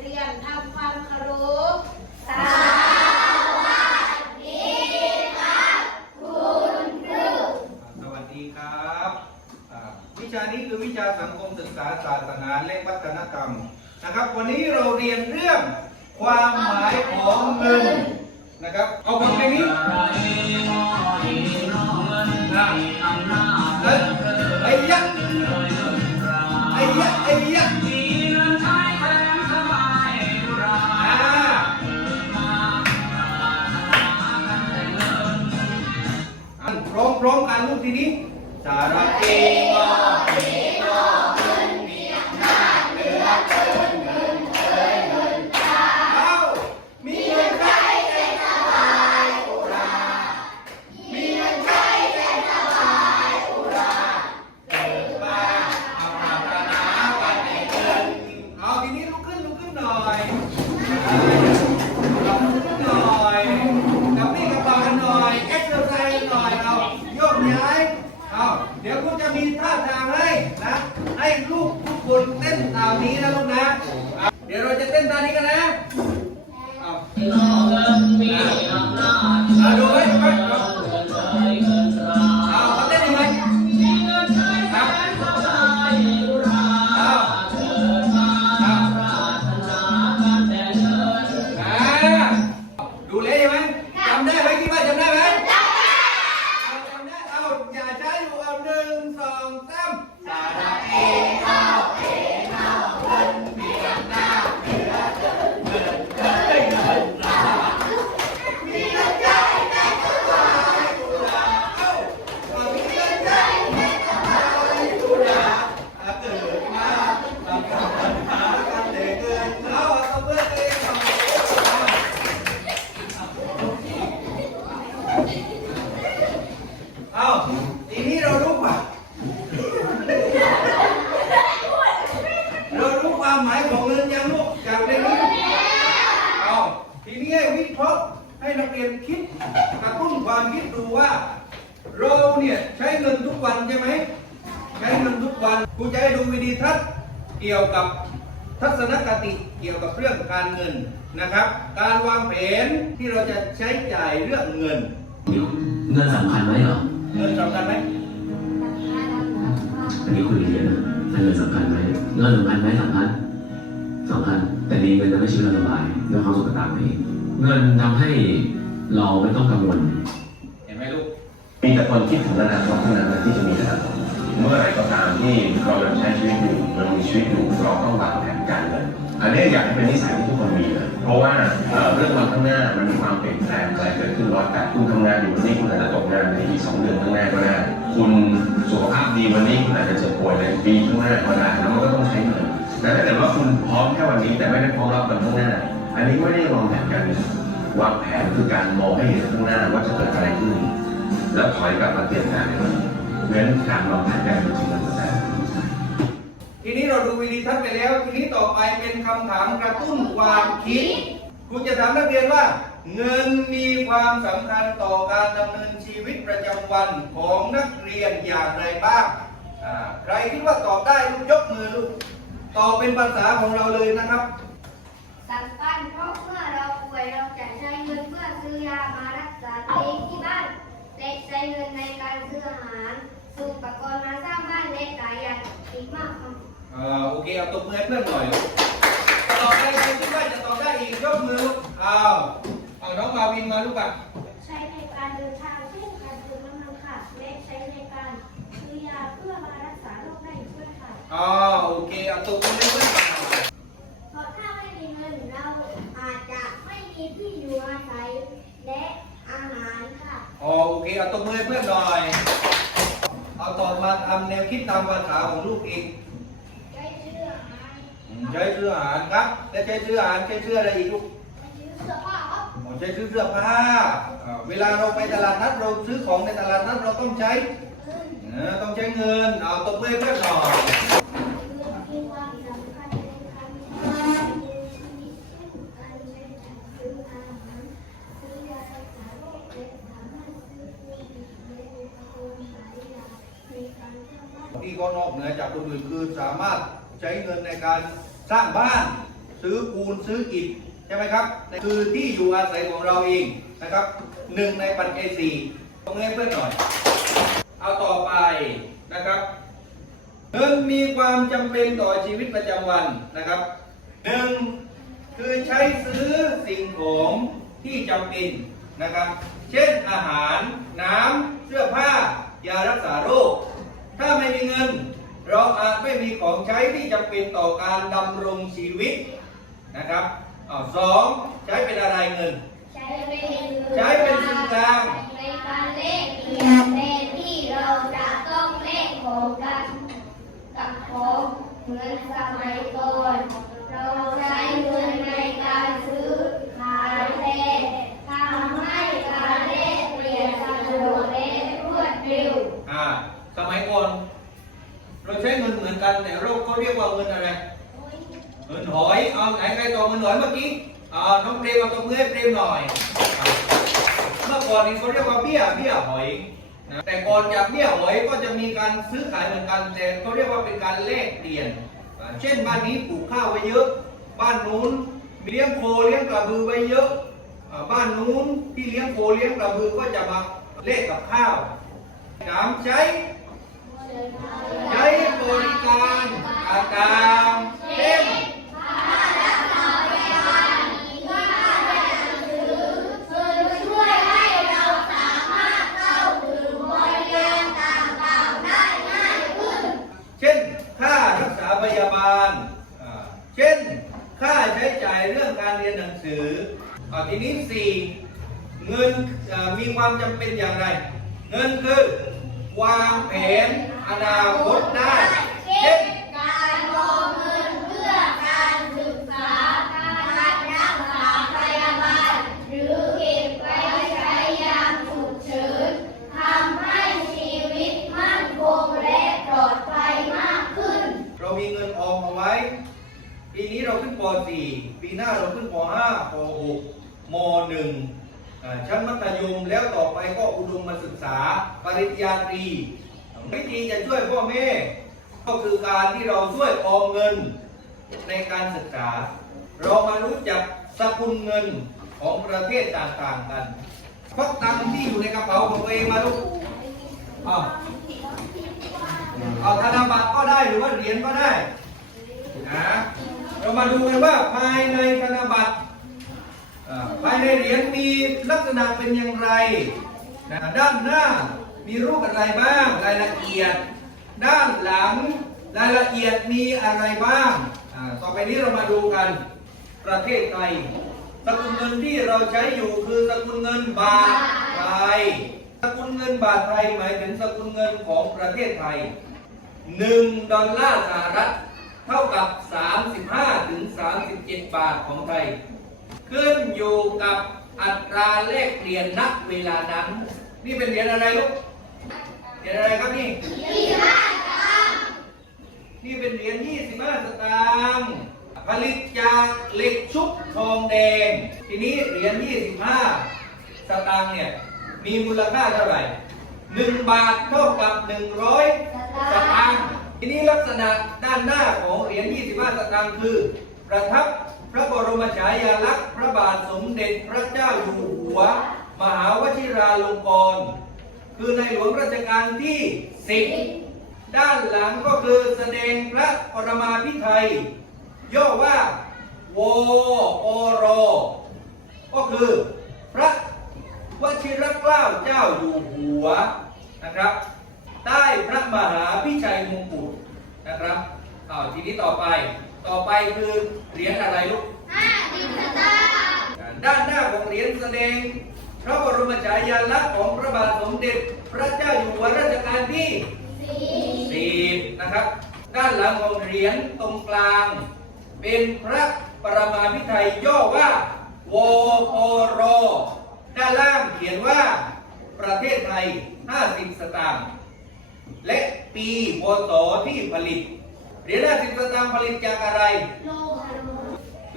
เรียนทำความเคารพสวัสดีครับคุณครูสวัสดีครับวิชานี้คือวิชาสังคมศึกษาศาสนาและวัฒนธรรมนะครับ วันนี้เราเรียนเรื่องความหมายของเงินนะครับ เอาบทเพลงนี้ นพร้อ ที่เราจะใช้จ่ายเรื่องเงินเดี๋ยวเงินสำคัญไหมเหรอเงินสำคัญไหมอันนี้คุยเยอะนะเงินสำคัญไหมเงินสำคัญไหมสำคัญสำคัญแต่มีเงินทำให้ชีวิตเราสบายด้วยความสุขตามเองเงินทำให้เราไม่ต้องกังวลเห็นไหมลูกมีแต่คนคิดถึงอนาคตเท่านั้นนะที่จะมีอนาคตเมื่อไหร่ก็ตามที่เรายังใช้ชีวิตอยู่เรามีชีวิตอยู่เราต้องวางแผนการเงิน อันนี้อยากให้เป็นนิสัยที่ทุกคนมีเลยเพราะว่าเรื่องวันข้างหน้ามันมีความเปลี่ยนแปลงอะไรเกิดขึ้นร้อยแปดคุณทำงานอยู่วันนี้คุณอาจจะตกงานในอีกสองเดือนข้างหน้าก็ได้คุณสุขภาพดีวันนี้คุณอาจจะเจ็บป่วยในปีข้างหน้าก็ได้แล้วมันก็ต้องใช้เงินแต่ถ้าเกิดว่าคุณพร้อมแค่วันนี้แต่ไม่ได้พร้อมรับวันข้างหน้า อันนี้ไม่ได้วางแผนการเงินวางแผนคือการมองให้เห็นข้างหน้าว่าจะเกิดอะไรขึ้น แล้วถอยกลับมาเตรียมการในวันนี้เพราะฉะนั้นการวางแผนการเงินจึงสำคัญ ทีนี้เราดูวิดีทัศน์ไปแล้ว ทีนี้ต่อไปเป็นคำถามกระตุ้นความคิดคุณจะถามนักเรียนว่า เงินมีความสำคัญต่อการดำเนินชีวิตประจำวันของนักเรียนอย่างไรบ้างใครคิดว่าตอบได้ลูกยกมือลูกตอบเป็นภาษาของเราเลยนะครับสำคัญเพราะเมื่อเราป่วยเราจะใช้เงินเพื่อซื้อยามารั เคเอาตบมือให้เพื่อนหน่อยต่อไปใครคิดว่าจะตอบได้อีกยกมือลูกอ้าวเอาน้องมาวินมาลูกอะใช้ในการเดินทางเช่นการเติมน้ำมันค่ะและใช้ในการซื้อยาเพื่อมารักษาโรคได้อีกด้วยค่ะอ๋อโอเคเอาตบมือให้เพื่อนหน่อยเพราะถ้าไม่มีเงินเราอาจจะไม่มีที่อยู่อาศัยและอาหารค่ะอ๋อโอเคเอาตบมือให้เพื่อนหน่อยเอาตอบมาทำแนวคิดตามภาษาของลูกอีก ใช้เสื้ออาหาร อืม ใช้ซื้ออาหารครับ แล้วใช้ซื้ออาหารใช้ซื้ออะไรอีกลูกใช้เสื้อผ้าครับอ๋อใช้ซื้อเสื้อผ้าอ่าเวลาเราไปตลาดนัดเราซื้อของในตลาดนัดเราต้องใช้เออต้องใช้เงิน เอาตบมือให้เพื่อนหน่อยเงินมีความสำคัญในการดำเนินชีวิตเช่นการใช้จ่ายซื้ออาหารซื้อยารักษาโรคและสามารถซื้อเครื่องดื่มและอุปกรณ์หลายอย่างในการสร้างบ้านที่เขานอกเหนือจากคนอื่นคือสามารถใช้เงินในการ สร้างบ้านซื้อปูนซื้ออิฐใช่ไหมครับ คือที่อยู่อาศัยของเราเองนะครับหนึ่งในปัจจัยสี่ตรงนี้เพื่อนหน่อย เอาต่อไปนะครับเงินมีความจำเป็นต่อชีวิตประจำวันนะครับหนึ่งคือใช้ซื้อสิ่งของที่จำเป็นนะครับ เช่นอาหารน้ำเสื้อผ้ายารักษาโรค ถ้าไม่มีเงิน เราอาจไม่มีของใช้ที่จำเป็นต่อการดำรงชีวิตนะครับอ้าวสองใช้เป็นอะไรเงิน ใช้เป็นใช้เป็นสื่อกลางในการเลขเปลี่ยนแทนที่เราจะต้องเลขของกันกับของเหมือนสมัยก่อน เราใช้เงินในการซื้อขายแทนทำให้การเลขเปลี่ยนสะดวกและรวดเร็ว อ่าสมัยก่อนเราใช้เงินเหมือนกันแต่เราเขาเรียกว่าเงินอะไรเงินหอยเอาไหนใครตอบเงินหอยเมื่อกี้อ่าน้องเปรมเอาตบมือให้เปรมหน่อยเมื่อก่อนนี้เขาเรียกว่าเบี้ยเบี้ยหอยนะแต่ก่อนจากเบี้ยหอยก็จะมีการซื้อขายเหมือนกันแต่เขาเรียกว่าเป็นการแลกเปลี่ยน เช่นบ้านนี้ปลูกข้าวไว้เยอะ บ้านนู้นเลี้ยงโคเลี้ยงกระบือไว้เยอะ บ้านนู้นที่เลี้ยงโคเลี้ยงกระบือก็จะมาแลกกับข้าวน้ำใช้ ใช้บริการต่างๆเช่น ช่วยให้เราสามารถเข้าถึงบริการต่างๆได้ง่ายขึ้น เช่น ค่ารักษาพยาบาลอ่าเช่น ค่าใช้จ่ายเรื่องการเรียนหนัง สืออทีนี้สี่เงินมีความจำเป็นอย่างไร เงินคือวางแผนอนาคตได้เช่น การออมเงินเพื่อการศึกษา การรักษาพยาบาล หรือเก็บไว้ใช้ยามฉุกเฉินทำให้ชีวิตมั่นคงและปลอดภัยมากขึ้น เรามีเงินออมเอาไว้ ปีนี้เราขึ้นป .4 ปีหน้าเราขึ้นป .5 ป .6 ม .1 อ่าชั้นมัธยมแล้วต่อไปก็อุดมศึกษา ปริญญาตรี วิธีจะช่วยพ่อแม่ ก็คือการที่เราช่วยออมเงินในการศึกษา เรามารู้จักสกุลเงินของประเทศต่างๆกันพกตังที่อยู่ในกระเป๋าของตัวเองมาลูกอ้าเอาธนบัตรก็ได้หรือว่าเหรียญก็ได้นะเรามาดูกันว่าภายในธนบัตรภายในเหรียญมีลักษณะเป็นอย่างไรนะด้านหน้า มีรูปอะไรบ้าง รายละเอียด ด้านหลัง รายละเอียดมีอะไรบ้างต่อไปนี้เรามาดูกัน ประเทศไทยสกุลเงินที่เราใช้อยู่คือสกุลเงินบาทไทยสกุลเงินบาทไทยหมายถึงสกุลเงินของประเทศไทย 1 ดอลลาร์สหรัฐเท่ากับ 35ถึง37 บาทของไทย ขึ้นอยู่กับอัตราแลกเปลี่ยนณเวลานั้น นี่เป็นเหรียญอะไรลูก เหรียญอะไรครับนี่นี่เป็นเหรียญ25สตางค์ผลิตจากเหล็กชุบทองแดง ทีนี้เหรียญ25สตางค์เนี่ยมีมูลค่าเท่าไหร่1บาทเท่ากับ100สตางค์ทีนี้ลักษณะด้านหน้าของเหรียญ25สตางค์คือ ประทับพระบรมฉายาลักษณ์พระบาทสมเด็จพระเจ้าอยู่หัว มหาวชิราลงกรณ์ คือในหลวงรัชกาลที่10ด้านหลังก็คือแสดงพระปรมาภิไธยย่อว่าวอรก็คือพระวชิรเกล้าเจ้าอยู่หัวนะครับ ใต้พระมหาพิชัยมงกุฎนะครับอ้าวทีนี้ต่อไปต่อไปคือเหรียญอะไรลูกด้านหน้าของเหรียญแสดง พระบรมฉายาลักษณ์ของพระบาทสมเด็จ พระเจ้าอยู่หัวรัชกาลที่สี่นะครับ ด้านหลังของเหรียญตรงกลาง เป็นพระปรมาภิไธยย่อว่าวปรด้านล่างเขียนว่า ประเทศไทย 50 สตางค์และปีพศที่ผลิตเหรียญ50 สตางค์ผลิตจากอะไร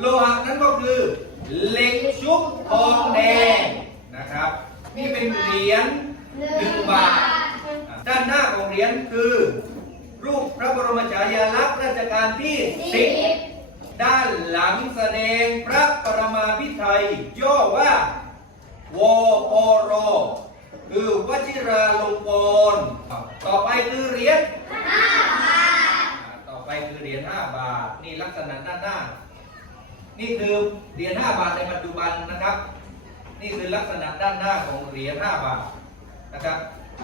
โลหะนั้นก็คือเหล็กชุบทองแดง นะครับ นี่เป็นเหรียญหนึ่งบาท ด้านหน้าของเหรียญคือ รูปพระบรมฉายาลักษณ์รัชกาลที่10ด้านหลังแสดงพระปรมาภิไธยย่อว่าวปรคือวชิราลงกรณต่อไปคือเหรียญ5บาทต่อไปคือเหรียญ5บาท นี่ลักษณะด้านหน้า นี่คือเหรียญ5บาทในปัจจุบันนะครับ นี่คือลักษณะด้านหน้าของเหรียญ5บาทนะครับ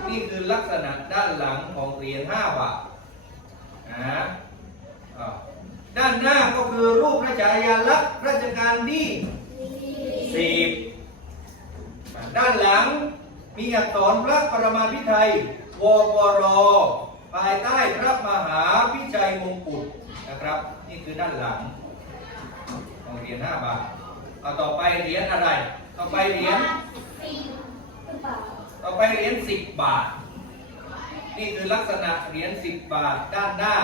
นี่คือลักษณะด้านหลังของเหรียญ5บาทนะด้านหน้าก็คือรูปพระจริยลักษณ์ราชการที่สิบด้านหลังมีอักษรพระปรมาภิไธยวปรภายใต้พระมหาพิชัยมงกุฎนะครับ นี่คือด้านหลังของเหรียญ5บาทเอาต่อไปเหรียญอะไร ต่อไปเหรียญต่อไปเหรียญ10บาท นี่คือลักษณะเหรียญ10บาทด้านหน้า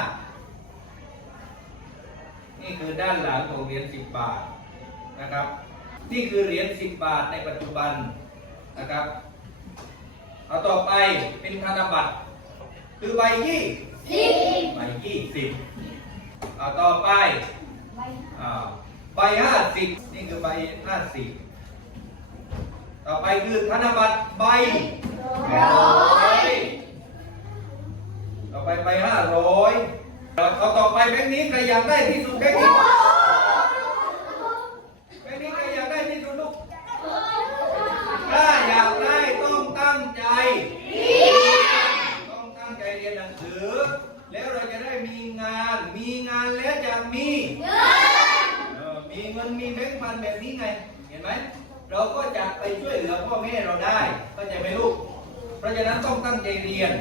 นี่คือด้านหลังของเหรียญ10บาทนะครับ นี่คือเหรียญ10บาทในปัจจุบันนะครับ เอาต่อไปเป็นธนบัตร คือใบยี่ใบยี่สิบเอาต่อไปอ่าใบห้าสิบนี่คือใบห้าสิบ ต่อไปคือธนบัตรใบร้อยต่อไปใบห้าร้อยเอาต่อไปแบงค์นี้ใครอยากได้ที่สุดแบงค์นี้แบงค์นี้ใครอยากได้ที่สุดลูก ถ้าอยากได้ต้องตั้งใจ ต้องตั้งใจเรียนหนังสือ แล้วเราจะได้มีงาน มีงานแล้วจะมีเออมีเงินมีแบงค์พันแบบนี้ไง เห็นไหม เราก็จะไปช่วยเหลือพ่อแม่เราได้เข้าใจไหมลูก เพราะฉะนั้น ต้องตั้งใจเรียน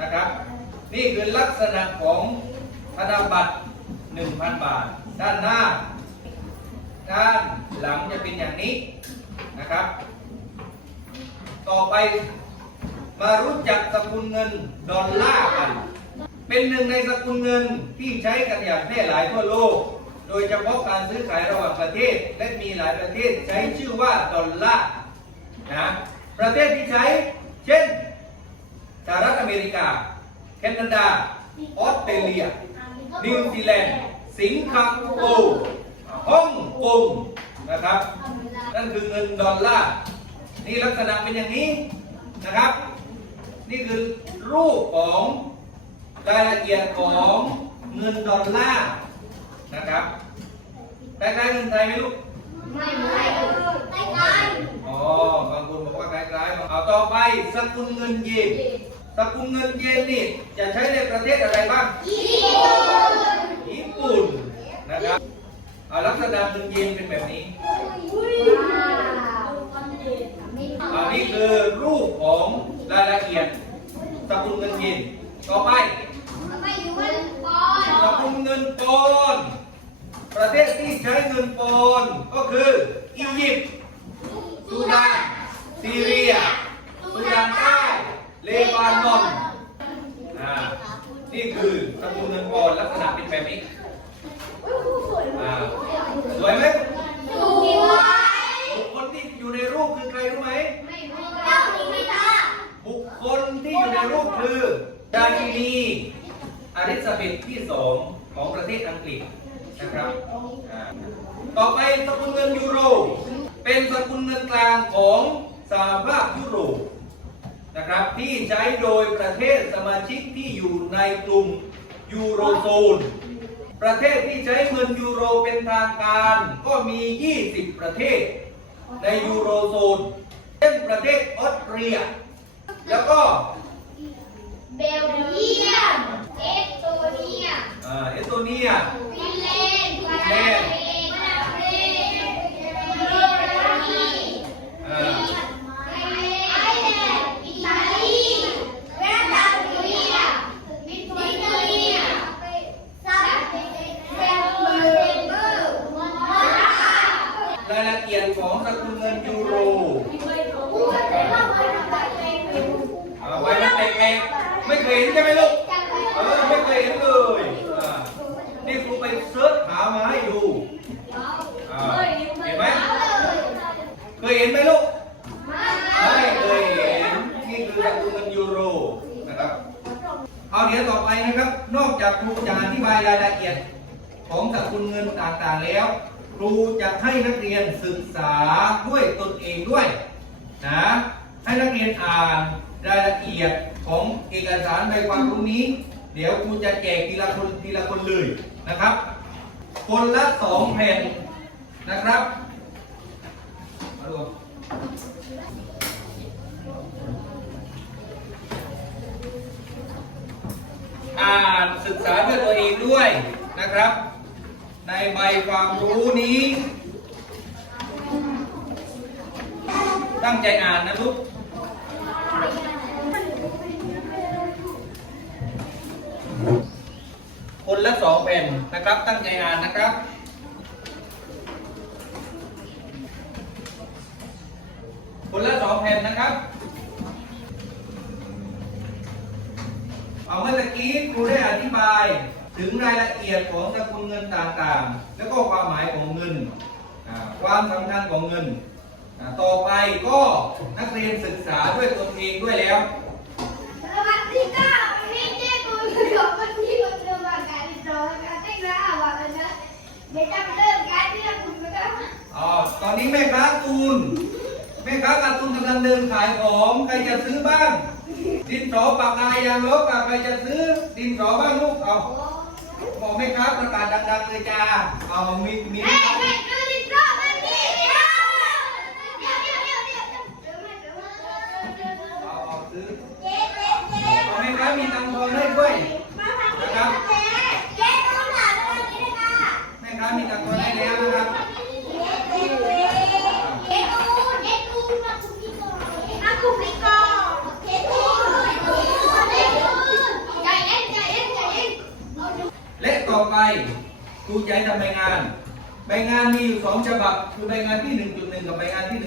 นะครับ นี่คือลักษณะของธนบัตร 1,000 บาท ด้านหน้า ด้านหลังจะเป็นอย่างนี้นะครับ ต่อไปมารู้จักสกุลเงินดอลลาร์กัน เป็นหนึ่งในสกุลเงินที่ใช้กันอย่างแพร่หลายทั่วโลก โดยเฉพาะการซื้อขายระหว่างประเทศ และมีหลายประเทศใช้ชื่อว่าดอลลาร์นะ ประเทศที่ใช้ เช่น สหรัฐอเมริกา แคนาดา ออสเตรเลีย นิวซีแลนด์ สิงคโปร์ฮ่องกงนะครับ นั่นคือเงินดอลลาร์ นี่ลักษณะเป็นอย่างนี้นะครับ นี่คือรูปของรายละเอียดของเงินดอลลาร์นะครับคล้ายๆเงินไทยไหมลูกอ๋อบางคนบอกว่าคล้ายๆเอาต่อไปสกุลเงินเยน สกุลเงินเยนนี่จะใช้ในประเทศอะไรบ้าง ญี่ปุ่น ญี่ปุ่นนะครับเอาลักษณะเงินเยนเป็นแบบนี้อันนี้คือรูปของรายละเอียดสกุลเงินเยนต่อไปสกุลเงินปอนด์ประเทศที่ใช้เงินปอนด์ก็คืออียิปต์ซูดานซีเรียซูดานใต้ เลบานอน อ่า นี่คือสกุลเงินปอนลักษณะเป็นแบบนี้อ่าสวยไหมบุคคลที่อยู่ในรูปคือใครรู้ไหม บุคคลที่อยู่ในรูปคือดานินีอลิซาเบธที่สองของประเทศอังกฤษนะครับอ่าต่อไปสกุลเงินยูโร เป็นสกุลเงินกลางของสหภาพยุโรปนะครับที่ใช้โดยประเทศสมาชิกที่อยู่ในกลุ่ม ยูโรโซนประเทศที่ใช้เงินยูโรเป็นทางการก็มี 20 ประเทศ ในยูโรโซน เช่นประเทศออสเตรีย แล้วก็ เบลเยียม เอสโตเนียอ่าเอสโตเนีย ฟินแลนด์ฝรั่งเศสฝรั่งเศสเยอรมนี อ่า ไอร์แลนด์อิตาลีเวียดนามเวียลิทัวเนียซับเซมเบอร์มอนา รายละเอียดของสกุลเงินยูโร พูดแต่ว่าไม่ทำแบบเป็น อ่าไว้มันแปลกๆไม่เคยเห็นใช่ไหมลูก เออไม่เคยเห็นเลยอ่านี่ครูไปเซิร์ชหามาให้ดูอ่าเห็นไหมเคยเห็นไหมลูก ไม่เคยเห็น นี่คือสกุลเงินยูโรนะ ครับเอาเดี๋ยวต่อไปนะครับนอกจากครูจะอธิบายรายละเอียดของสกุลเงินต่างๆแล้ว ครูจะให้นักเรียนศึกษาด้วยตนเองด้วยนะให้นักเรียนอ่านรายละเอียดของเอกสารใบความรู้นี้ เดี๋ยวครูจะแจกทีละคนทีละคนเลยนะครับ คนละสองแผ่นนะครับมาดู อ่านศึกษาด้วยตัวเองด้วยนะครับ ในใบความรู้นี้ ตั้งใจอ่านนะลูกคนละสองแผ่นนะครับ ตั้งใจอ่านนะครับคนละสองแผ่นนะครับ เอาเมื่อตะกี้ครูได้อธิบายถึงรายละเอียดของสกุลเงินต่างๆ แล้วก็ความหมายของเงินอ่าความสำคัญของเงินอ่าต่อไปก็นักเรียนศึกษาด้วยตนเองด้วยแล้วสวัสดีค่ะวันนี้เจ๊กูอยู่กับวันที่เราจะมาการที่สองการเต้นรำว่ากันนะเดี๋ยวจะมาเริ่มการที่เราคุณกันนะอ๋อตอนนี้แม่ค้าตูน แม่ค้าการ์ตูนกำลังเดินขายของ ใครจะซื้อบ้าง ดินสอปากกายางลบอะใครจะซื้อ ดินสอบ้างลูกเอาบอกไม่ครับประกาศดังๆเลยจ้าเอามีมีเฉบับคือใบงานที่ 1.1 กับใบงานที่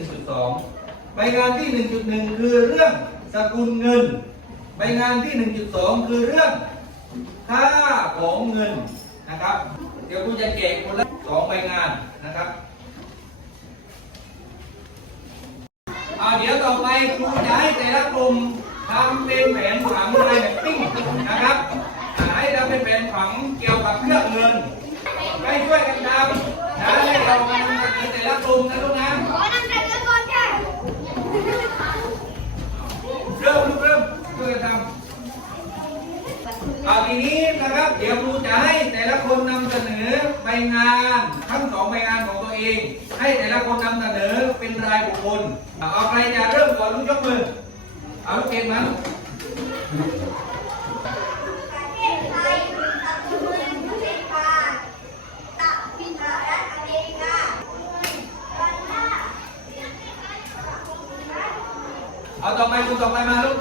1.2 ใบงานที่ 1.1 คือเรื่องสกุลเงิน ใบงานที่ 1.2 คือเรื่องค่าของเงินนะครับ เดี๋ยวครูจะแจกคนละสองใบงานนะครับเอาเดี๋ยวต่อไปครูจะให้แต่ละกลุ่มทำเป็นแผนผังลายแบบปิ้งนะครับให้ทำเป็นแผนผังเกี่ยวกับเครื่องเงินให้ช่วยกันทำ นะให้เรามานำเสนแต่ละกลุ่มนะลูกนะเริ่มลูกเริ่มช่วยกันทำเอาทีนี้นะครับเดี๋ยวครูจะให้แต่ละคนนำเสนอใบงานทั้งสองใบงานของตัวเอง ให้แต่ละคนนำเสนอเป็นรายบุคคลเอาใครจะเริ่มก่อนลูกยกมือเอาลูกเก่งมัน ประเทศไทยตะกุเมืองยุทธภาตะพินรัฐอเมริกาวันหน้า เอาต่อไปคุณต่อไปมาลูก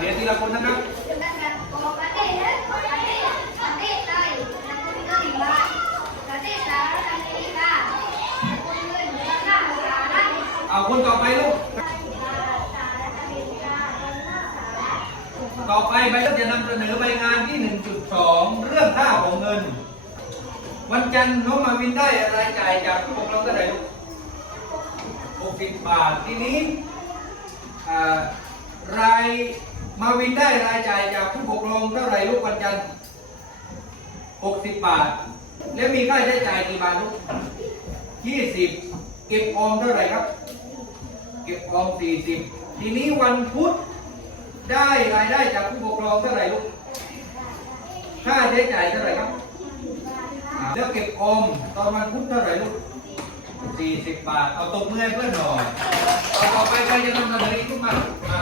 เดี๋ยวทีละคนนะครับเอาคนต่อไปลูก ต่อไปใบจะนำเสนอใบงานที่ 1.2 เรื่องค่าของเงิน วันจันทร์น้องมาวินได้รายจ่ายจากผู้ปกครองเท่าไหร่ลูก 60 บาท ทีนี้อ่ารายมา วินได้รายจ่ายจากผู้ปกครองเท่าไหร่ลูกวันจันทร์60บาท แล้วมีค่าใช้จ่ายกี่บาทลูก20เก็บออมเท่าไหร่ครับ เก็บออม40ทีนี้วันพุธได้รายได้จากผู้ปกครองเท่าไหร่ลูก ค่าใช้จ่ายเท่าไหร่ครับอ่าแล้วเก็บออมตอนวันพุธเท่าไหร่ลูก40บบาท เอาตบมือเพื่อนหน่อยเอาต่อไปใครจะทำเสนออีกขึ้นมามา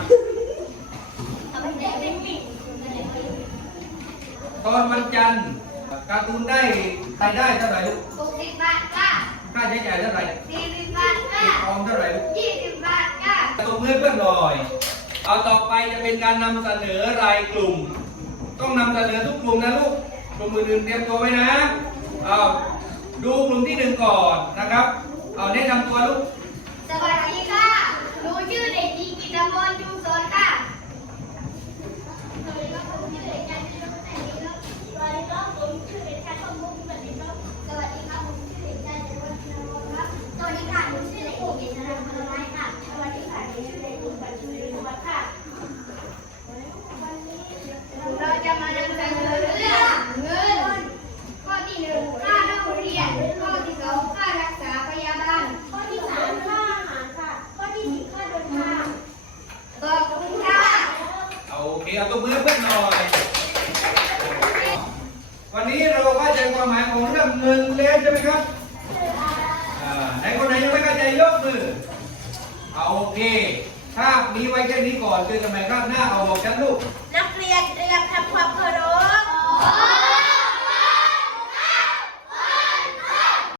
ตอนวันจันทร์การ์ตูนได้รายได้เท่าไหร่ลูก60บาทค่ะค่าใช้จ่ายเท่าไหร่40บาทเก็ค่ะบออมเท่าไหร่ลูก20บาทค่ะตบมือให้เพื่อนหน่อย เอาต่อไปจะเป็นการนำเสนอรายกลุ่ม ต้องนำเสนอทุกกลุ่มนะลูกกลุ่มอื่นๆเตรียมตัวไว้นะเอาดูกลุ่มที่หนึ่งก่อนนะครับ เอาแนะนำตัวลูกสวัสดีค่ะหนูชื่อเด็กหญิงกิตพรจู